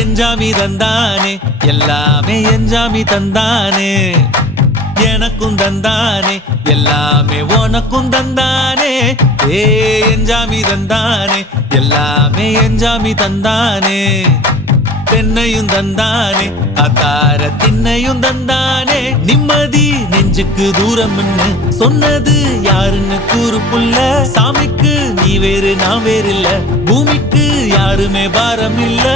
எஞ்சாமி தந்தானே எல்லாமே எஞ்சாமி தந்தானே எனக்கும் தந்தானே எல்லாமே உனக்கும் தந்தானே எஞ்சாமி தந்தானே எல்லாமே எஞ்சாமி தந்தானே தென்னையும் தந்தானே அத்தார திண்ணையும் தந்தானே நிம்மதி நெஞ்சுக்கு தூரம்னு சொன்னது யாருன்னு கூறு புள்ள சாமிக்கு நீ வேறு நான் வேறு இல்ல பூமிக்கு யாருமே பாரம் இல்ல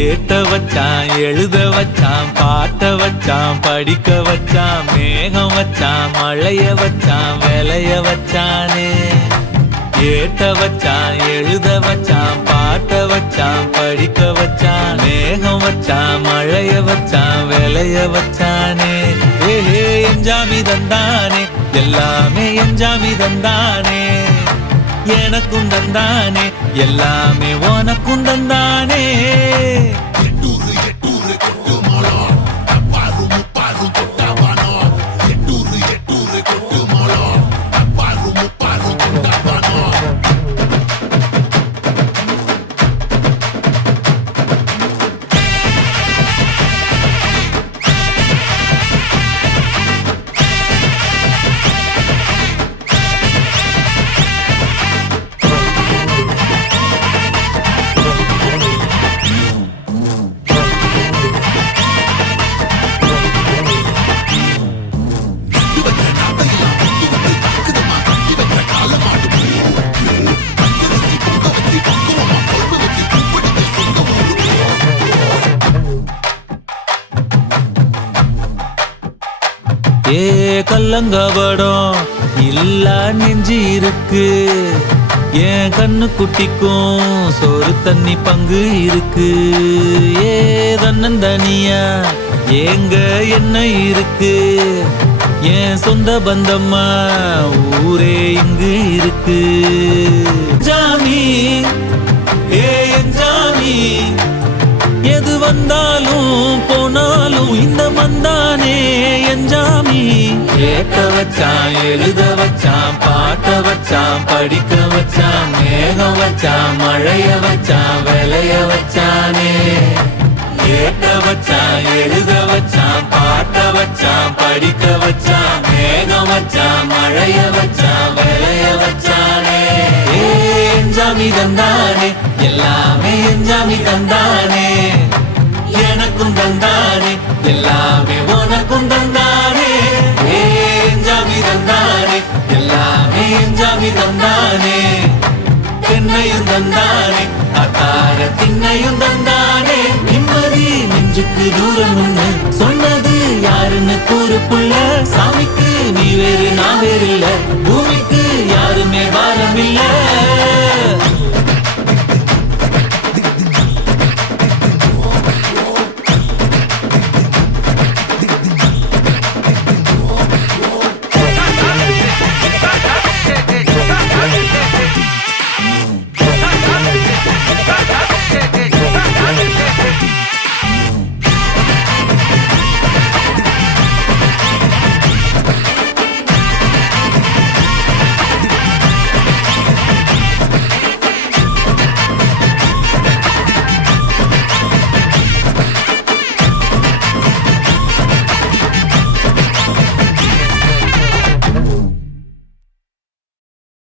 ஏட்ட வச்சான் எழுத வச்சான் பாட்ட வச்சான் படிக்க வச்சான் மேகம் வச்சான் மழைய வச்சான் விளைய வச்சானே ஏட்ட வச்சான் எழுத வச்சான் பாட்ட வச்சான் படிக்க வச்சான் மேகம் வச்சான் மழைய வச்சான் விளைய வச்சானே எஞ்சாமி தந்தானே எல்லாமே எஞ்சாமி தந்தானே எனக்கும் தந்தானே எல்லாமே உனக்கும் தந்தானே கல்லங்கபடம் இல்ல நெஞ்சு இருக்கு என் கண்ணு குட்டிக்கும் சோறு தண்ணி பங்கு இருக்கு தன்னந்தனியா எங்க என்ன இருக்கு என் சொந்த பந்தம்மா ஊரே இங்கு இருக்கு ஜாமி என் ஜாமி எது வந்தாலும் போனாலும் இந்த மந்தானே எஞ்சாமி ஏட்ட வச்சான் எழுத வச்சான் பாட்ட வச்சான் படிக்க வச்சான் மேகம் வச்சான் மழைய வச்சான் விளைய வச்சானே ஏட்ட வச்சான் எழுத வச்சான் பாட்ட வச்சான் படிக்க வச்சான் மேகம் வச்சான் மழைய வச்சான் விளைய வச்சானே எஞ்சாமி தந்தானே எல்லாமே எஞ்சாமி தந்தானே எனக்கும் தந்தானே எல்லாமே உனக்கும் தந்தானே எஞ்சாமி தந்தானே எல்லாமே எஞ்சாமி தந்தானே தென்னையும் தந்தானே அத்தார திண்ணையும் தந்தானே நிம்மதி நெஞ்சுக்கு தூரம்னு சொன்னது யாருன்னு கூறு புள்ள சாமிக்கு நீ வேறு நான் வேறு இல்ல